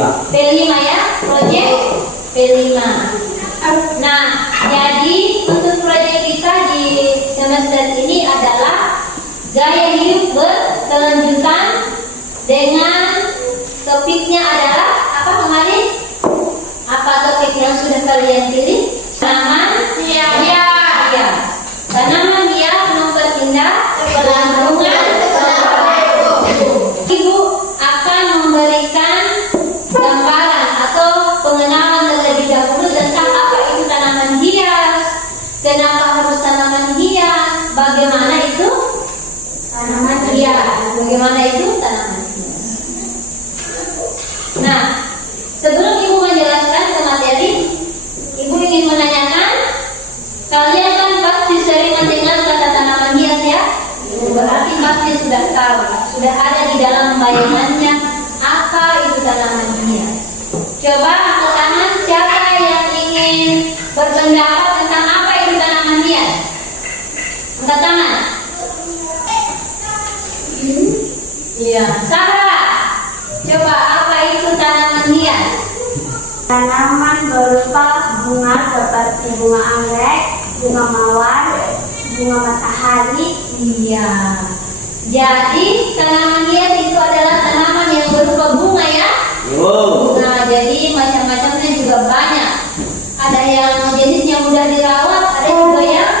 P5 ya, proyek P5. Nah, jadi untuk proyek kita di semester ini adalah gaya hidup berkelanjutan dengan topiknya adalah apa kemarin? Apa topik yang sudah kalian pilih? Tanaman hias. Tanaman hias memperindah lingkungan. Ibu akan memberikan gambaran atau pengenalan terlebih dahulu tentang apa itu tanaman hias, kenapa harus tanaman hias, bagaimana itu tanaman hias, bagaimana itu tanaman hias. Nah, sebelum ibu menjelaskan ke materi, ibu ingin menanyakan, kalian kan pasti sering mendengar kata tanaman hias ya? Berarti pasti sudah tahu, sudah ada di dalam bayangannya apa itu tanaman hias. Coba angkat tangan siapa yang ingin berpendapat tentang apa itu tanaman hias? Angkat tangan. Iya, Sarah. Coba apa itu tanaman hias? Tanaman berupa bunga seperti bunga anggrek, bunga mawar, bunga matahari. Iya. Jadi tanaman hias itu adalah tanaman yang berupa bunga ya. Nah, jadi macam-macamnya juga banyak. Ada yang jenisnya mudah dirawat, ada juga yang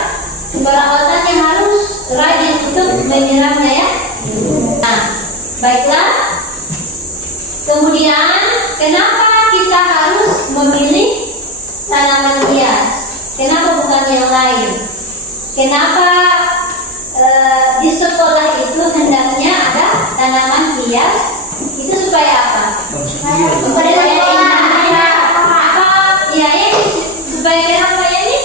perawatannya harus rajin untuk menyiramnya ya. Nah, baiklah. Kemudian, kenapa kita harus memilih tanaman hias? Kenapa bukan yang lain? Kenapa di sekolah itu hendaknya ada tanaman hias? Itu supaya apa? Supaya indah. Apa? Ya, supaya kenapa ya ini?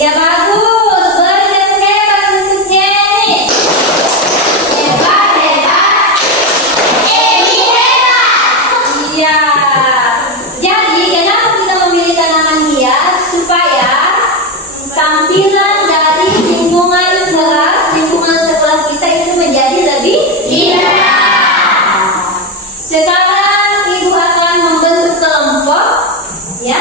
Ya bagus, berhebat untuknya ini. Hebat. Iya. Jadi kenapa kita memilih tanaman hias? Supaya tampilan dari lingkungan kelas, lingkungan sekolah kita itu menjadi lebih indah. Sekarang ibu akan membentuk kelompok, ya.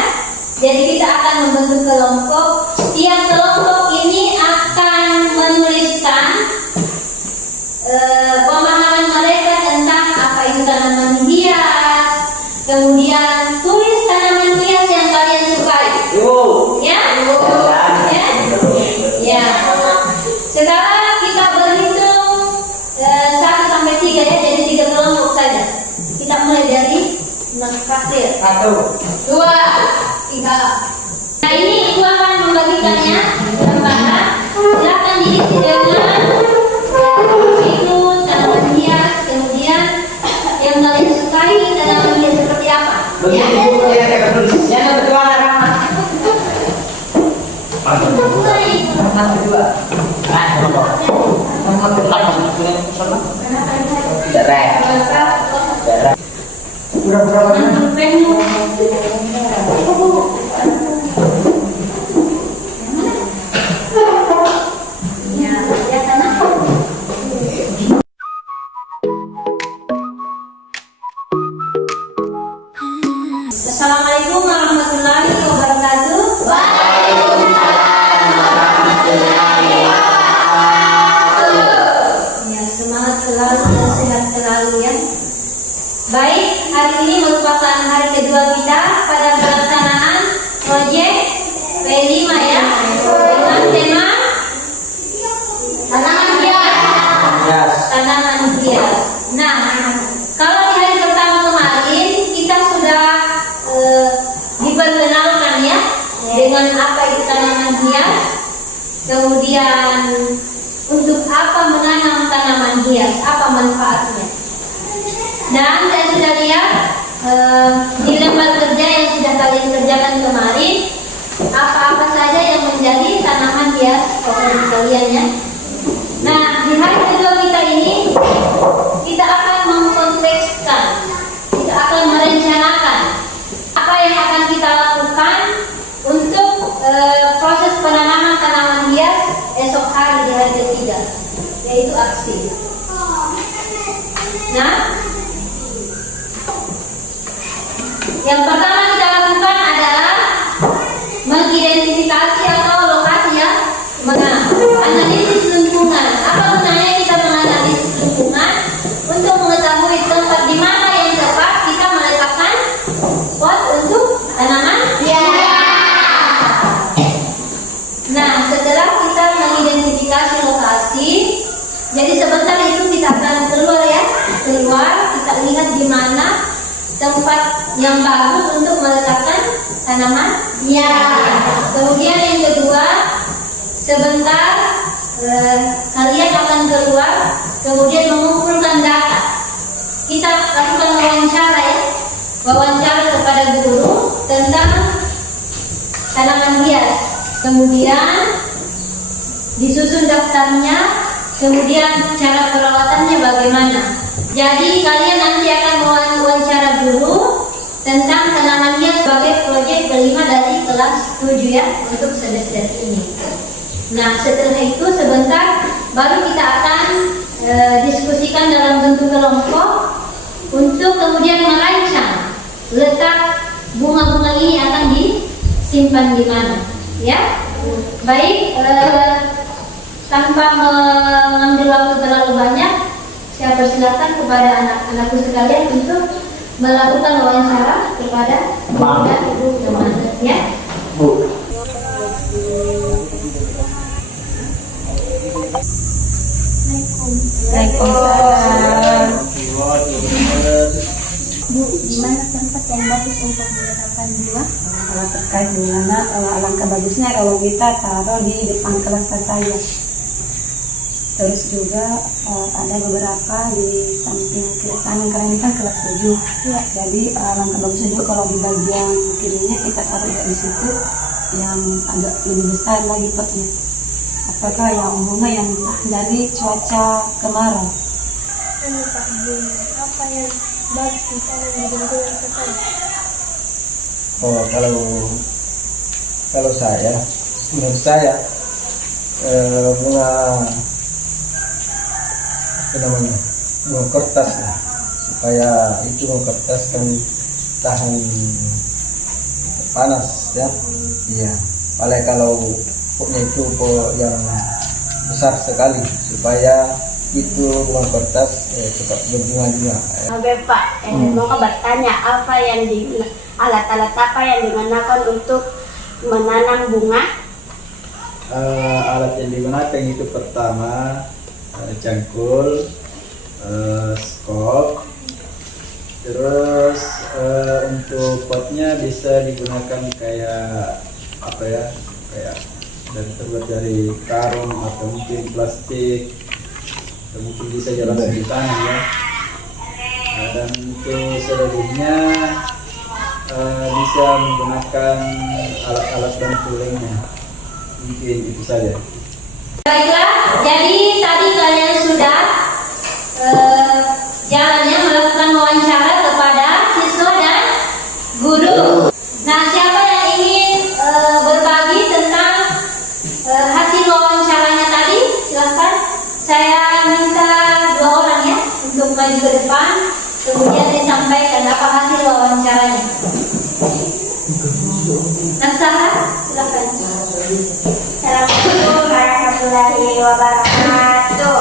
Jadi kita akan membentuk kelompok. Tiap kelompok ini akan menuliskan pemahaman mereka tentang apa itu tanaman hias. Kemudian tulis tanaman hias yang kalian sukai. Ya? Ya. Sekarang kita berhitung 1 sampai 3 ya, jadi 3 kelompok saja. Kita mulai dari terakhir. 1, 2, 3. Nah, ini ibu akan membagikannya gambaran. Silakan diisi dengan itu tanaman hias, kemudian yang kalian sukai tanaman hias seperti apa? Ya. Assalamualaikum warahmatullahi wabarakatuh. Ya, semangat selalu dan sehat selalu ya. Baik, hari ini merupakan hari kedua kita pada pelaksanaan proyek P5 ya, dengan tema tanaman hias. Tanaman hias. Nah, kalau di hari pertama kemarin kita sudah diperkenalkan ya dengan apa itu tanaman hias, kemudian untuk apa menanam tanaman hias, apa manfaatnya. Dan saya sudah lihat di lembar kerja yang sudah kalian kerjakan kemarin, apa-apa saja yang menjadi tanaman hias favorit kalian ya. Nah, di hari kedua kita ini kita akan mengkontekskan, kita akan merencanakan apa yang akan kita lakukan untuk proses penanaman tanaman hias esok hari di hari ketiga, yaitu aksi. Nah, Yang pertama kita lakukan adalah mengidentifikasi atau lokasi ya, menganalisis lingkungan. Apa gunanya kita menganalisis lingkungan? Untuk mengetahui tempat di mana yang tepat kita meletakkan pot untuk tanaman. Nah, setelah kita mengidentifikasi lokasi, jadi sebentar itu kita akan keluar kita lihat di mana tempat yang bagus untuk meletakkan tanaman. Kemudian yang kedua, sebentar kalian akan keluar, kemudian mengumpulkan data. Kita lakukan wawancara kepada guru tentang tanaman hias. Kemudian disusun daftarnya, kemudian cara perawatannya bagaimana. Jadi kalian nanti akan wawancara guru tentang tanaman hias sebagai proyek kelima dari kelas 7 ya, untuk semester ini. Nah, setelah itu sebentar baru kita akan diskusikan dalam bentuk kelompok untuk kemudian merancang letak bunga-bunga ini akan disimpan di mana ya. Baik, tanpa mengambil waktu terlalu banyak, saya persilakan kepada anak-anakku sekalian untuk melakukan wawancara kepada Bapak dan Ibu teman ya. Bu. Waalaikumsalam. Bu, di mana tempat yang bagus untuk meletakkan bunga? Kalau terkait dengan alangkah bagusnya kalau kita taruh di depan kelas saya. Terus juga ada beberapa di samping kiri kanan karena ini kan kelas 7. Jadi alangkah bagusnya juga kalau di bagian kirinya kita taruh di situ yang agak lebih besar lagi potnya. Apakah yang bunga yang dari cuaca kemarau? Tempat bunga apa yang bagus ditanam di lingkungan sekolah? Oh, kalau saya, menurut saya bunga apa namanya, bunga kertas lah, supaya itu bunga kertas kan tahan panas ya. Iya, apalagi kalau pokoknya itu pok yang besar sekali supaya itu bunga kertas cepat berbunga juga. Pak, mau bertanya apa yang alat-alat apa yang digunakan untuk menanam bunga? Alat yang digunakan itu pertama cangkul, skop, terus untuk potnya bisa digunakan kayak apa ya, kayak terbuat dari karung atau mungkin plastik, atau mungkin bisa jalan di tangan ya. Dan untuk selebihnya bisa menggunakan alat-alat bantu lainnya. Mungkin itu saja. Baiklah, jadi tadi kalian sudah jalannya melakukan wawancara kepada siswa dan guru. Nah, siapa yang ingin berbagi tentang hasil wawancaranya tadi? Silahkan. Saya minta 2 orang ya untuk maju ke depan, kemudian disampaikan apa hasil wawancaranya. Naksara, silahkan. Assalamualaikum warahmatullahi wabarakatuh.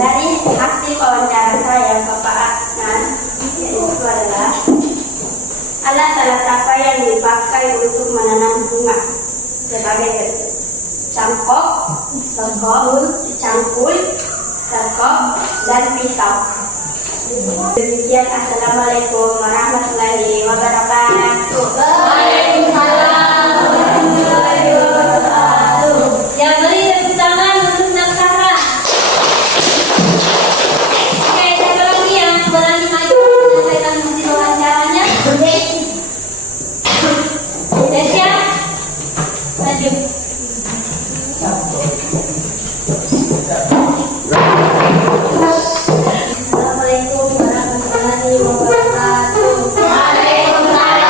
Dari hasil wawancara saya, Bapak Adnan, yaitu adalah alat-alat apa yang dipakai untuk menanam bunga sebagai berikut: cangkok, cangkul, sekop, dan pisau. Demikian, assalamualaikum warahmatullahi wabarakatuh. Waalaikumsalam warahmatullahi wabarakatuh. Yang beri tepuk tangan untuk Naksara. Oke, siapa lagi yang berani maju menyampaikan hasil wawancaranya? Desya, maju. Assalamualaikum warahmatullahi wabarakatuh. Waalaikumsalam.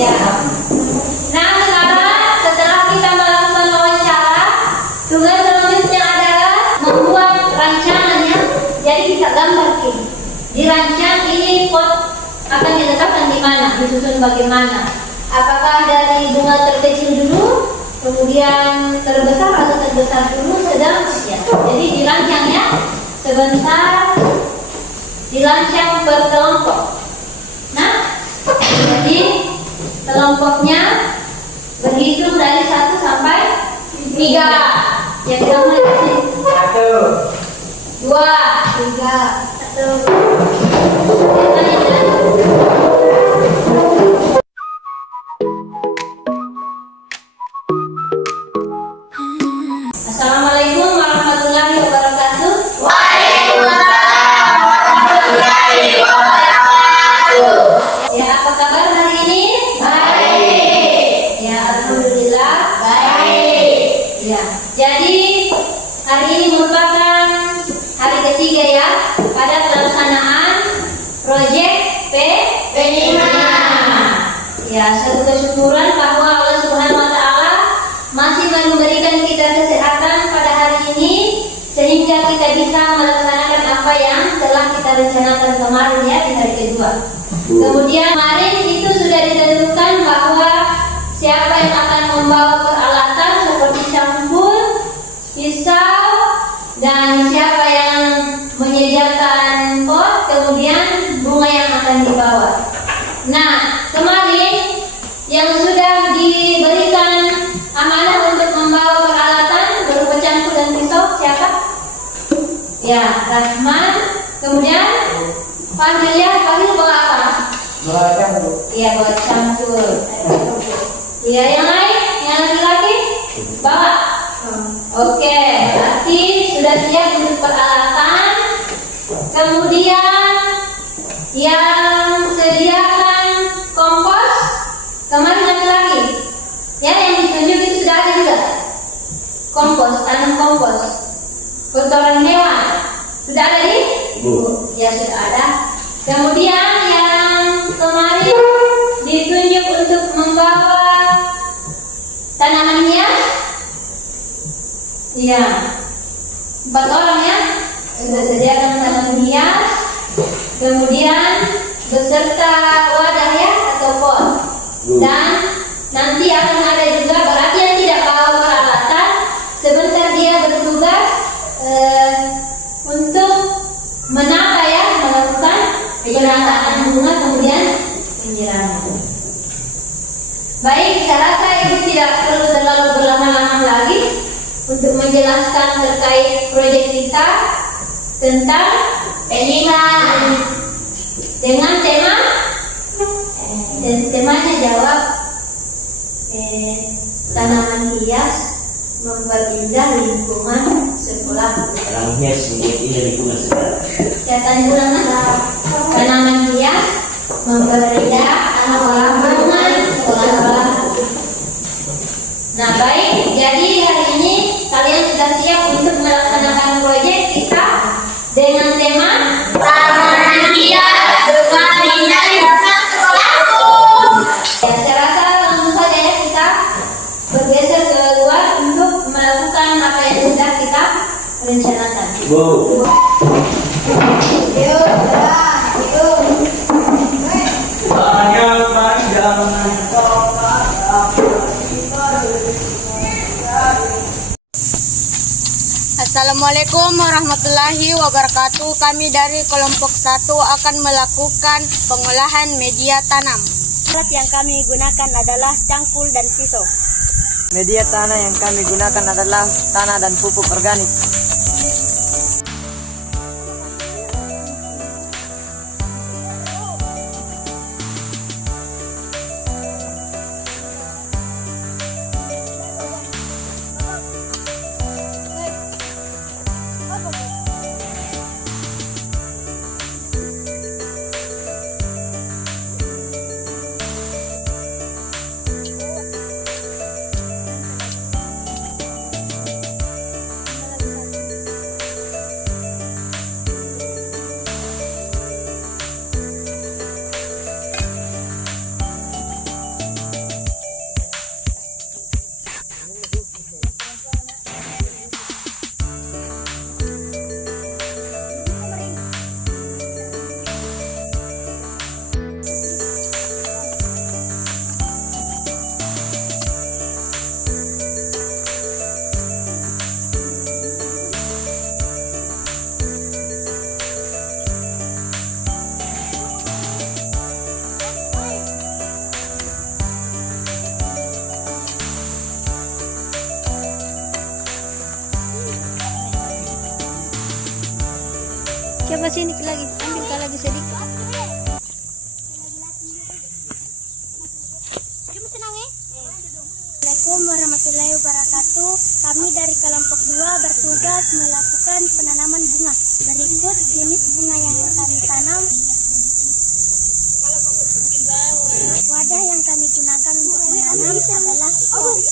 Ya. Nah, sekarang setelah kita melakukan wawancara, tugas selanjutnya adalah membuat rancangannya. Jadi kita gambar ini. Dirancang ini pot akan diletakkan di mana, disusun bagaimana. Apakah dari bunga terkecil dulu, kemudian terbesar atau terbesar dulu, sedang ya. Jadi dirancang ya. Sebentar, dirancang per kelompok. Nah, jadi kelompoknya berhitung dari 1 sampai 3. Yang kita mulai dari sini. 1, 2, 3, 1. Assalamualaikum warahmatullahi wabarakatuh. Ya, apa kabar hari ini? Baik. Ya, alhamdulillah baik. Ya, jadi hari ini merupakan hari ketiga ya pada pelaksanaan proyek P5. Ya, satu kesyukuran bahwa Allah Subhanahu wa taala masih memberikan kita kesehatan pada hari ini sehingga kita bisa melaksanakan apa yang telah kita rencanakan kemarin ya di hari kedua. Kemudian kemarin itu sudah ditentukan bahwa siapa yang akan membawa peralatan seperti cangkul, pisau, dan siapa yang menyediakan pot, kemudian bunga yang akan dibawa. Nah, kemarin yang sudah diberikan amanah untuk membawa peralatan berupa cangkul dan pisau siapa? Ya, Rahman. Kemudian Fahil ya, Fahil bawa apa? Bawa cangkul. Iya, bawa cangkul. Iya, yang lain? Yang laki-laki? Bawa. Oke, berarti sudah siap untuk peralatan. Kemudian yang sediakan kompos kemarin laki-laki. Ya, yang ditunjuk itu sudah ada juga. Kompos, tanam kompos. Kotoran hewan. Sudah ada di? Ya, sudah ada. Kemudian yang kemarin ditunjuk untuk membawa tanaman hias. Iya. 4 orang ya. Sudah sediakan tanaman hias. Kemudian beserta wadah ya atau pot. Dan nanti akan ada juga berarti yang tidak bawa peralatan sebentar dia bertugas untuk menata ya, melakukan penataan bunga kemudian penyiraman. Baik, saya rasa Ibu tidak perlu terlalu berlama-lama lagi untuk menjelaskan terkait proyek kita tentang P5 dengan tema dan temanya jawab tanaman hias memperindah lingkungan sekolah. Tanaman hias membuat indah lingkungan sekolah. Catatan ulang tanaman hias memperindah lingkungan sekolah. Nah, baik. Jadi hari ini kalian sudah siap untuk melaksanakan proyek kita dengan tema Tanaman hias memperindah lingkungan sekolahku. ya, saya rasa langsung saja ya kita bergeser ke luar untuk melakukan apa yang sudah kita rencanakan. Wow. Yuk, yuk. Banyak panjangan Assalamualaikum warahmatullahi wabarakatuh. Kami dari kelompok 1 akan melakukan pengolahan media tanam. Alat yang kami gunakan adalah cangkul dan pisau. Media tanah yang kami gunakan adalah tanah dan pupuk organik. Coba sini lagi, ambil lagi sedikit. Assalamualaikum warahmatullahi wabarakatuh. Kami dari kelompok 2 bertugas melakukan penanaman bunga. Berikut jenis bunga yang kami tanam. Wadah yang kami gunakan untuk menanam adalah pot.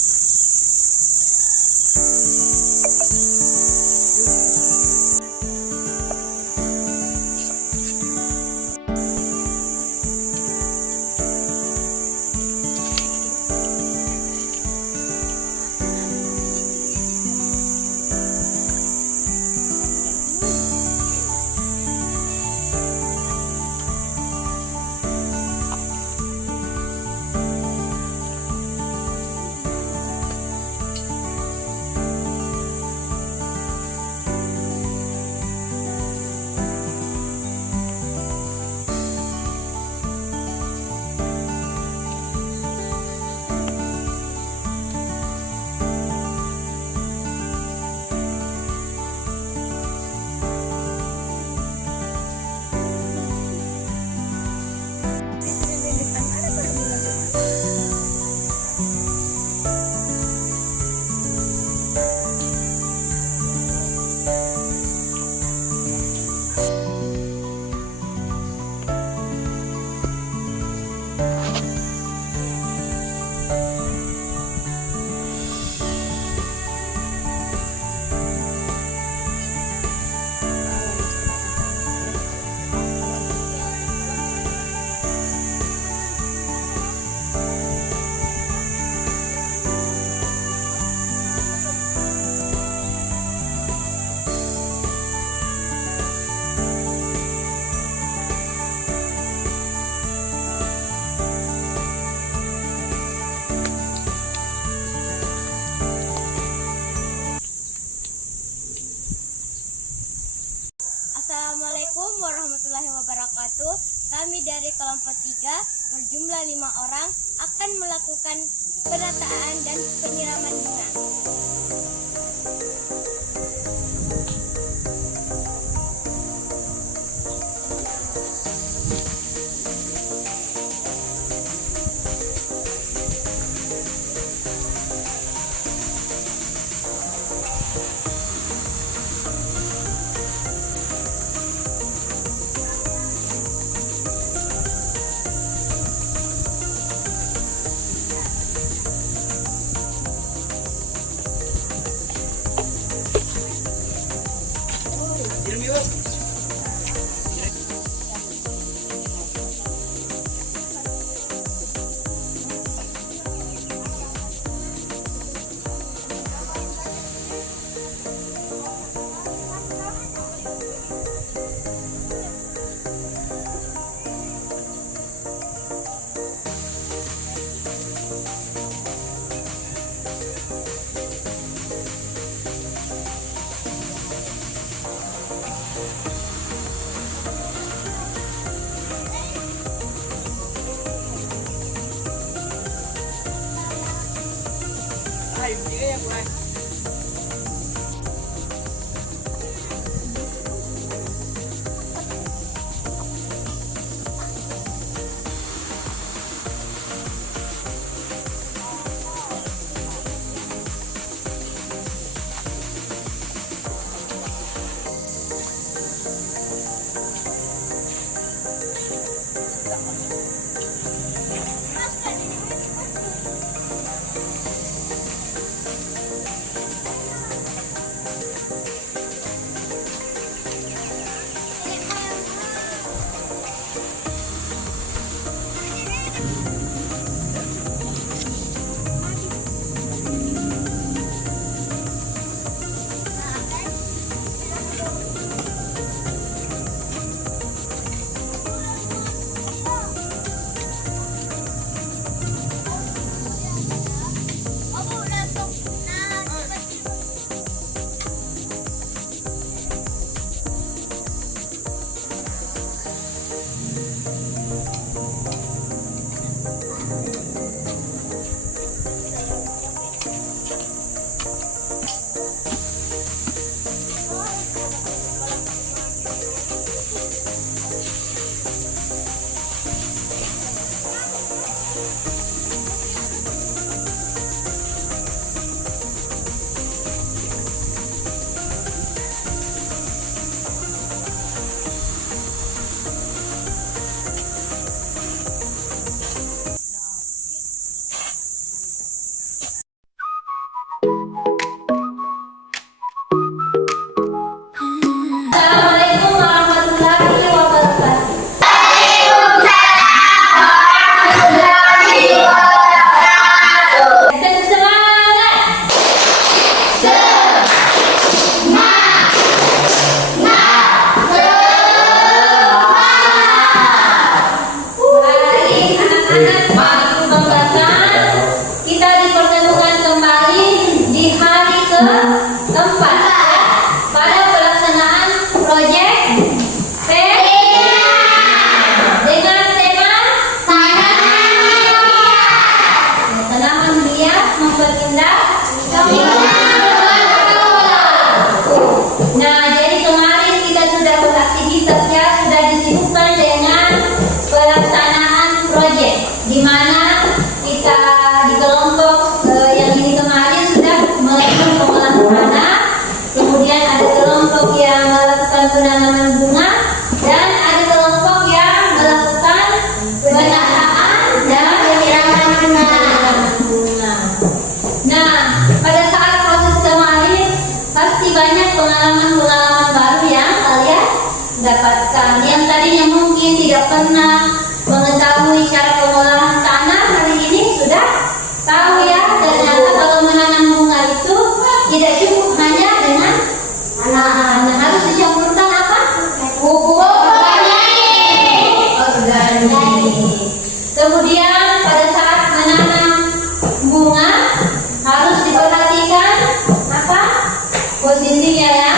Assalamualaikum warahmatullahi wabarakatuh. Kami dari kelompok 3 berjumlah 5 orang akan melakukan penataan dan penyiraman bunga. pernah mengetahui cara pengolahan tanah hari ini? Sudah tahu ya? Ternyata kalau menanam bunga itu tidak cukup hanya dengan tanah, harus dicampurkan apa? Pupuk organik. Kemudian pada saat menanam bunga harus diperhatikan apa? Posisinya ya,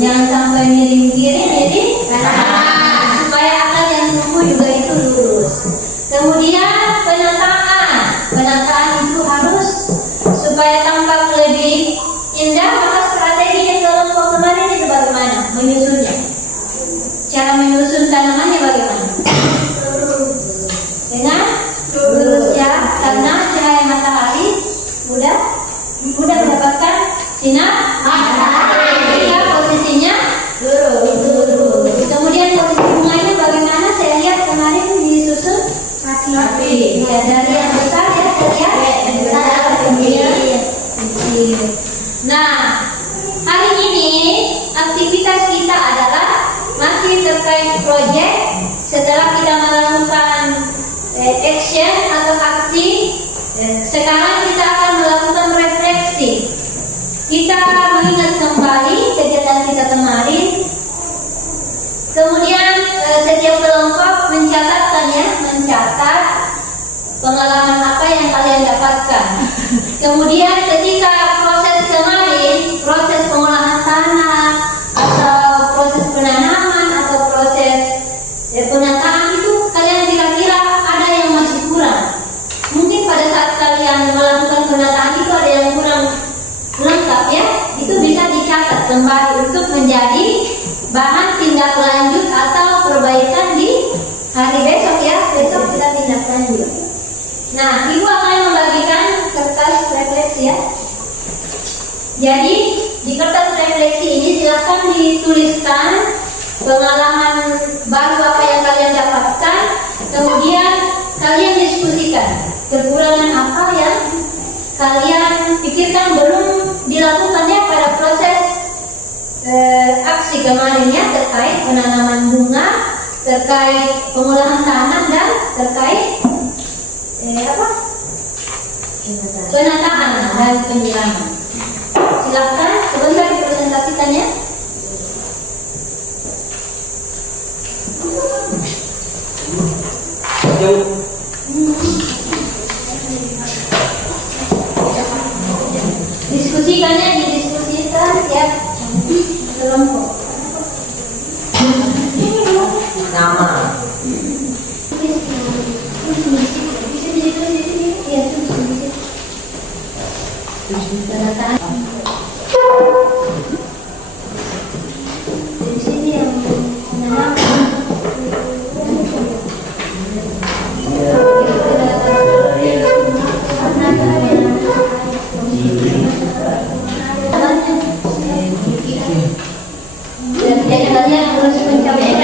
jangan sampai miring kiri, miring kanan, supaya akar yang tumbuh juga itu lurus. Kemudian penataan itu harus supaya tampak lebih indah. Maka strateginya kelompok kemarin itu bagaimana menyusunnya? Cara menyusun tanamannya bagaimana? Dengan lurus ya, karena cahaya matahari mudah mendapatkan sinar matahari. Ya, posisinya lurus. Kemudian posisi bunganya bagaimana? Saya lihat kemarin disusun rapi. Ya, dari yang besar ya, saya lihat besar kemudian kecil. Nah, hari ini aktivitas kita adalah masih terkait proyek. Setelah kita melakukan action atau aksi, sekarang kita akan melakukan refleksi. Kita mengingat kembali kegiatan kita kemarin. Kemudian setiap kelompok mencatat pengalaman apa yang kalian dapatkan. Kemudian ketika proses pengolahan tanah atau proses penanaman atau proses penataan itu, kalian kira-kira ada yang masih kurang. Mungkin pada saat kalian melakukan penataan itu ada yang kurang lengkap ya, itu bisa dicatat kembali untuk menjadi bahan tindak lanjut atau perbaikan di hari besok ya. Besok kita tindak lanjut. Nah, ibu akan membagikan kertas refleksi ya. Jadi di kertas refleksi ini silahkan dituliskan pengalaman baru apa yang kalian dapatkan. Kemudian kalian diskusikan kekurangan apa yang kalian pikirkan belum dilakukannya pada proses aksi kemarin ya, terkait penanaman bunga, terkait pengolahan tanah, dan terkait penataan dan penyiraman. Silahkan sebentar dipresentasikannya. Diskusikannya didiskusikan ya kelompok. Nama. Di sini yang jadi kalian harus mencapai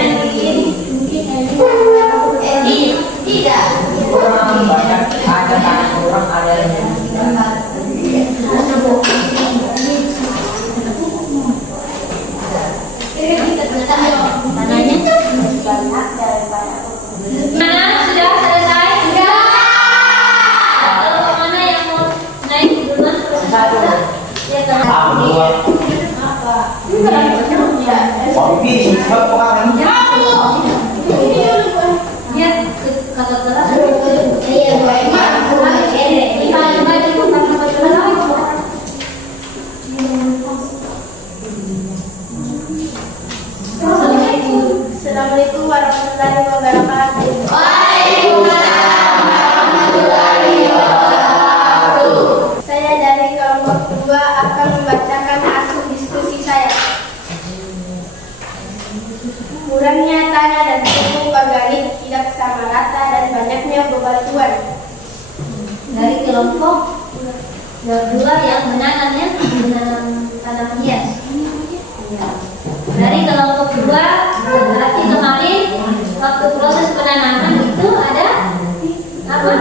tidak Banyak ada tanah kurang, ada yang Mana sudah selesai? Sudah. Kalau mana yang mau naik duluan? Ya kan. Apa? Kopi, sebab orang ini. Ya kata keras. Iya, Assalamualaikum warahmatullahi wabarakatuh. Waalaikumsalam warahmatullahi wabarakatuh. Saya dari kelompok 2 akan membacakan hasil diskusi saya. Kurangnya tanah dan pupuk organik, tidak sama rata, dan banyaknya bebatuan. Dari kelompok dua yang menanamnya menanam tanaman hias. Ya. Dari kelompok 2 berarti kemarin waktu proses penanaman itu ada apa?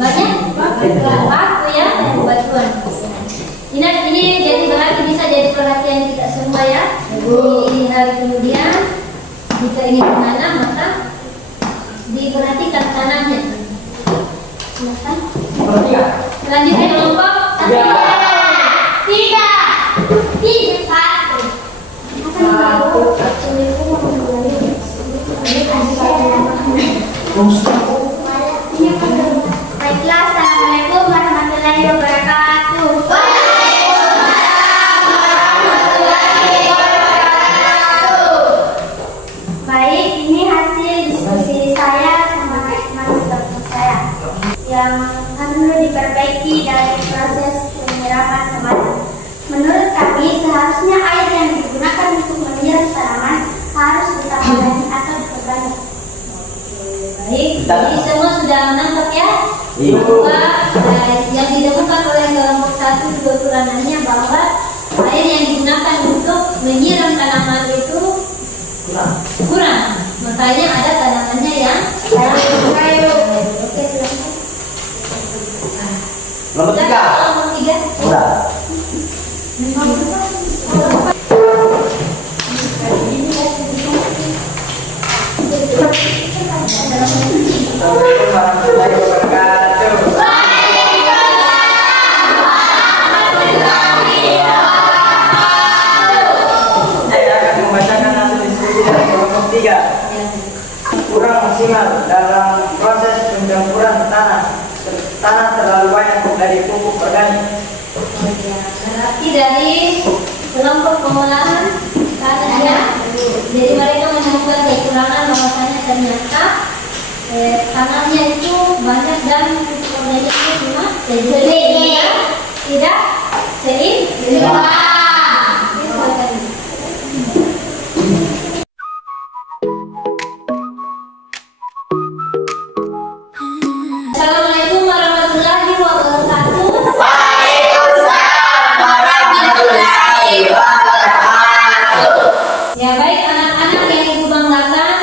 Banyak batu ya, batuan. Ini jadi berarti bisa jadi perhatian kita semua ya. Di hari kemudian jika ingin menanam maka diperhatikan tanahnya. Silakan. Bertiga. Selanjutnya kelompok satu. Tiga. Satu. Baiklah, assalamualaikum warahmatullahi wabarakatuh. Baik, ini hasil diskusi saya sama teman-teman saya yang perlu diperbaiki dari proses penyiraman kemarin. Menurut kami, seharusnya air yang digunakan untuk menyiram tanaman harus ditambah lagi atau diperbanyak. Baik, jadi semua sudah menangkap ya? Iya. Bahwa yang ditemukan oleh kelompok satu juga kekurangannya bahwa air yang digunakan untuk menyiram tanaman itu kurang. Makanya ada tanamannya yang kayu. Oke, silakan. Nomor 3. Kelompok tiga. Udah. Assalamualaikum warahmatullahi wabarakatuh. Saya akan membacakan hasil diskusi dari kelompok 3. Kurang maksimal dalam proses pencampuran tanah. Tanah terlalu banyak dari pupuk organik. Berarti dari kelompok pengolahan tanahnya, jadi mereka menemukan kekurangan bahwasanya ternyata tanahnya itu banyak dan pupuk organiknya cuma sedikit, tidak seimbang. Assalamualaikum warahmatullahi wabarakatuh. Ya baik anak-anak yang ibu banggakan.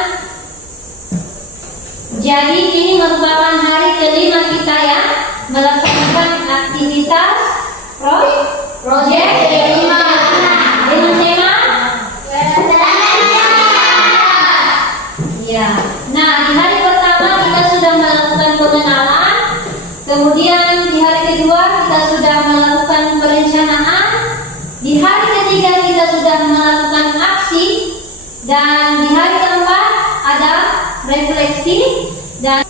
Jadi ini merupakan hari kelima kita ya melaksanakan aktivitas proyek kelima dengan tema ya. Nah di hari pertama kita sudah melakukan pengenalan, kemudian di hari kedua kita sudah melakukan perencanaan, di hari ketiga kita sudah melakukan aksi, dan di hari keempat ada refleksi, dan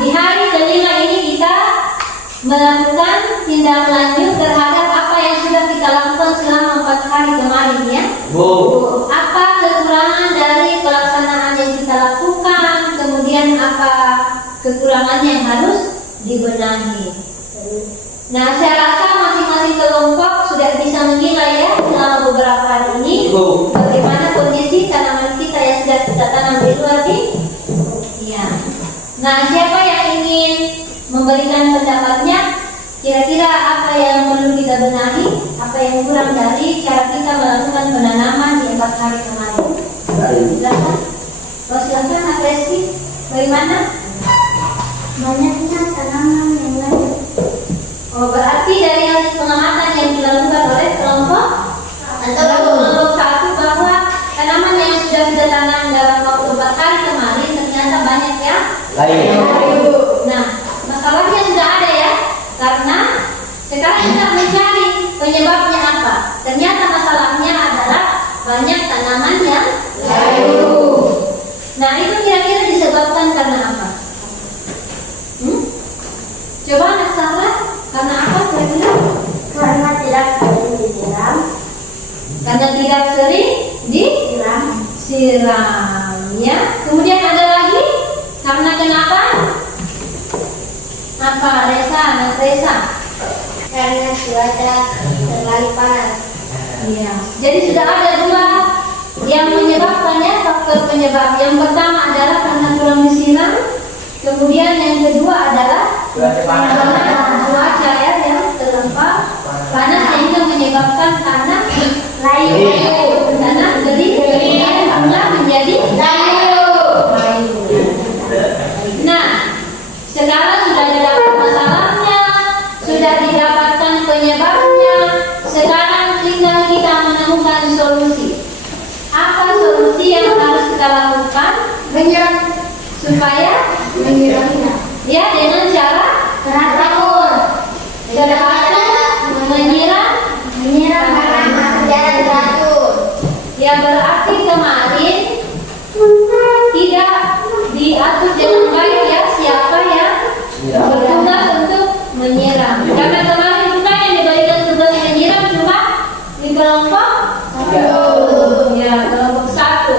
di hari kelima ini kita melakukan tindak lanjut terhadap apa yang sudah kita lakukan selama 4 hari kemarin ya. Apa kekurangan dari pelaksanaan yang kita lakukan, kemudian apa kekurangan yang harus dibenahi. Nah, saya rasa masing-masing kelompok sudah bisa menilai ya selama beberapa hari ini bagaimana kondisi tanaman kita yang sudah kita tanam di luar di. Ya. Nah, siapa yang ingin memberikan pendapatnya? Kira-kira apa yang perlu kita benahi? Apa yang kurang dari cara kita melakukan penanaman di 4 hari kemarin? Silakan. Silakan, Kak Resti. Bagaimana? Banyaknya tanaman yang lain. Oh, berarti dari hasil pengamatan yang dilakukan oleh kelompok satu bahwa tanaman yang sudah kita tanam dalam waktu 4 hari kemarin ternyata banyak ya. Nah, masalahnya sudah ada ya, karena sekarang kita mencari penyebabnya apa. Ternyata masalahnya adalah banyak tanaman yang layu. Nah, itu kira-kira disebabkan karena apa? Coba anak Sarah, karena apa kira-kira? Karena tidak sering disiram. Karena tidak sering disiram, ya. Kemudian ada lagi, karena kenapa? Apa Resa? Anak Resa? Karena cuaca terlalu panas. Iya. Jadi sudah ada 2 yang menyebabkannya, faktor penyebab. Yang pertama adalah karena kurang disiram. Kemudian yang kedua adalah karena cuaca ya yang terlampau panas sehingga menyebabkan tanah layu. Tanah kering kemudian menjadi layu. Nah, sekarang sudah didapat masalahnya, sudah didapatkan penyebabnya. Sekarang tinggal kita menemukan solusi. Apa solusi yang harus kita lakukan? supaya menyiramnya. Ya, dengan cara teratur. Menyiram karena secara teratur. Ya, berarti kemarin tidak diatur dengan baik ya siapa yang bertugas untuk menyiram. Karena kemarin bukan yang diberikan tugas menyiram cuma di kelompok satu. Ya, kelompok satu.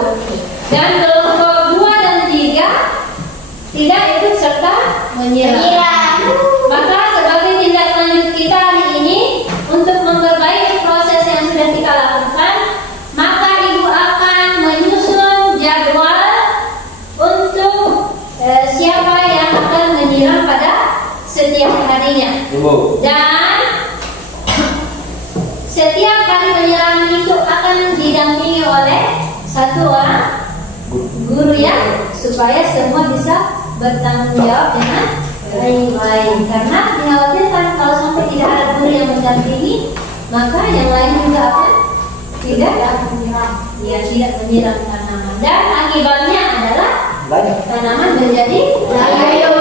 Dan kelompok 2 dan 3 tidak ikut serta menyiram. Maka sebagai tindak lanjut kita hari ini untuk memperbaiki proses yang sudah kita lakukan, maka ibu akan menyusun jadwal untuk siapa yang akan menyiram pada setiap harinya. Dan setiap kali penyiraman itu akan didampingi oleh satu orang guru ya, supaya semua bisa bertanggung jawab dengan baik-baik. Karena dikhawatirkan kalau sampai tidak ada guru yang mendampingi, maka yang lain juga akan tidak menyiram tanaman. Dan akibatnya adalah tanaman menjadi layu.